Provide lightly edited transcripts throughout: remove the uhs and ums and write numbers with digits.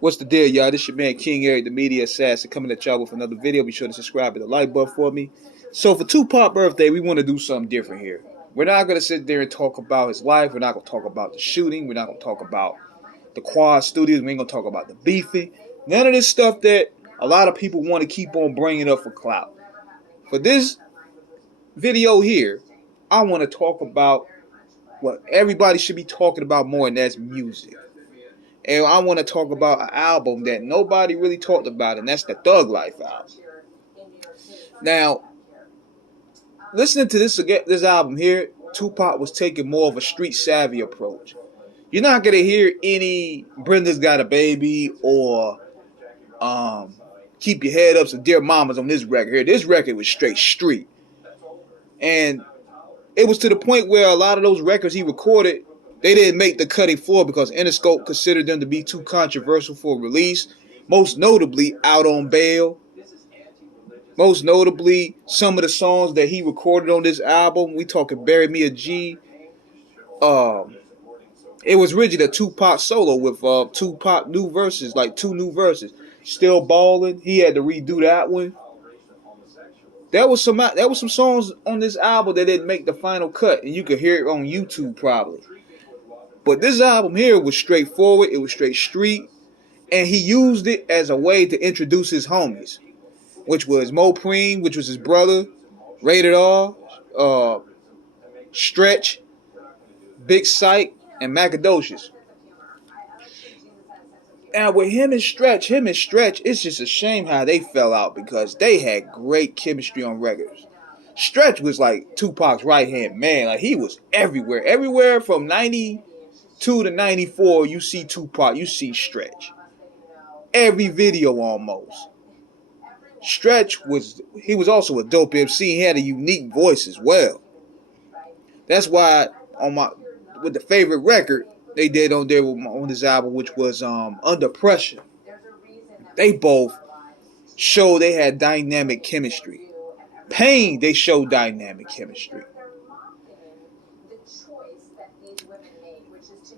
What's the deal, y'all? This your man King Eric, the media assassin, coming at y'all with another video. Be sure to subscribe and the like button for me. So for Tupac birthday, we want to do something different here. We're not going to sit there and talk about his life. We're not going to talk about the shooting. We're not going to talk about the Quad Studios. We ain't going to talk about the beefing. None of this stuff that a lot of people want to keep on bringing up for clout. For this video here, I want to talk about what everybody should be talking about more, and that's music. And I want to talk about an album that nobody really talked about, and that's the Thug Life album. Now, listening to this album here, Tupac was taking more of a street savvy approach. You're not gonna hear any Brenda's Got a Baby or Keep Your Head Up, some Dear Mamas on this record here. This record was straight street, and it was to the point where a lot of those records he recorded, they didn't make the cutting floor because Interscope considered them to be too controversial for release. Most notably, Out on Bail. Most notably, some of the songs that he recorded on this album. We talking Bury Me a G. It was originally a Tupac solo with Tupac new verses, like 2 new verses. Still Ballin'. He had to redo that one. There was some songs on this album that didn't make the final cut, and you could hear it on YouTube probably. But this album here was straightforward. It was straight street, and he used it as a way to introduce his homies, which was Mo Preem, which was his brother, Rated R, Stretch, Big Sight, and Macadocious. And with him and Stretch, it's just a shame how they fell out because they had great chemistry on records. Stretch was like Tupac's right-hand man. Like, he was everywhere. Everywhere from 92 to 94, you see Tupac, you see Stretch. Every video almost. Stretch was also a dope MC. He had a unique voice as well. That's why with the favorite record they did on this album, which was Under Pressure, they both showed they had dynamic chemistry. Pain, they showed dynamic chemistry.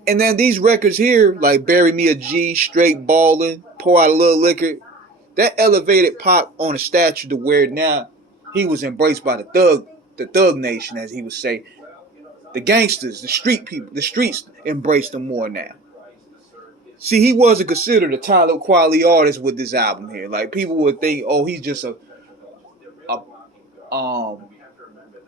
And then these records here, like Bury Me a G, Straight Ballin', Pour Out a Little Liquor, that elevated Pac on a stature to where now he was embraced by the Thug Nation, as he would say. The gangsters, the street people, the streets embraced him more now. See, he wasn't considered a Tyler quality artist with this album here. Like, people would think, oh, he's just a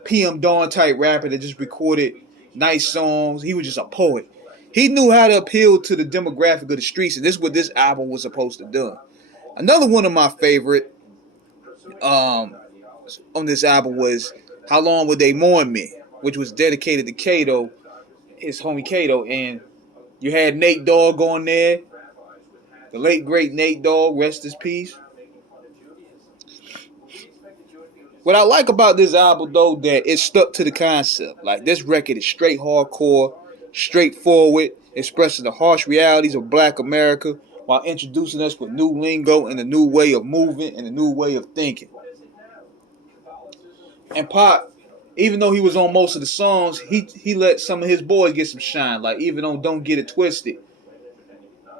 PM Dawn type rapper that just recorded nice songs. He was just a poet. He knew how to appeal to the demographic of the streets, and this is what this album was supposed to do. Another one of my favorite on this album was How Long Would They Mourn Me, which was dedicated to Kato, his homie Kato, and you had Nate Dogg on there, the late great Nate Dogg, rest his peace. What I like about this album, though, that it stuck to the concept. Like, this record is straight hardcore, straightforward, expressing the harsh realities of Black America while introducing us with new lingo and a new way of moving and a new way of thinking. And Pac, even though he was on most of the songs, he let some of his boys get some shine. Like, even on Don't Get It Twisted,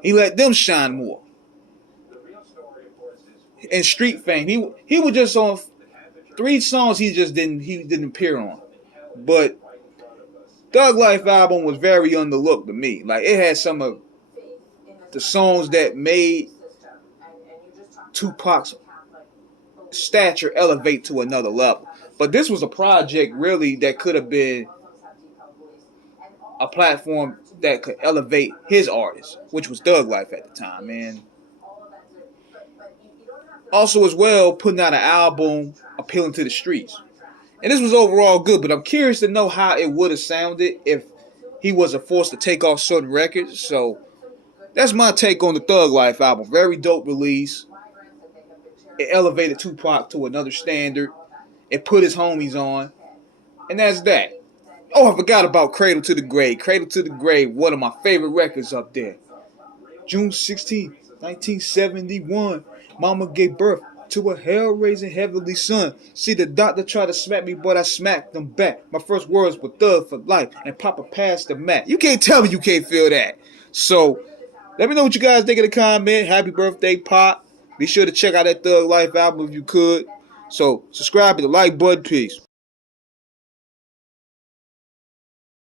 he let them shine more. And Street Fame, he was just on 3 songs he didn't appear on. But Thug Life album was very underlooked to me. Like, it had some of the songs that made Tupac's stature elevate to another level. But this was a project really that could have been a platform that could elevate his artist, which was Thug Life at the time, man. Also as well, putting out an album appealing to the streets. And this was overall good, but I'm curious to know how it would have sounded if he wasn't forced to take off certain records. So that's my take on the Thug Life album. Very dope release. It elevated Tupac to another standard. It put his homies on. And that's that. Oh, I forgot about Cradle to the Grave. Cradle to the Grave, one of my favorite records up there. June 16, 1971. Mama gave birth to a hell-raising heavenly son. See, the doctor tried to smack me, but I smacked him back. My first words were Thug for life, and Papa passed the mat. You can't tell me you can't feel that. So, Let me know what you guys think in the comment. Happy birthday, Pop. Be sure to check out that Thug Life album if you could. So, subscribe to the like button. Peace.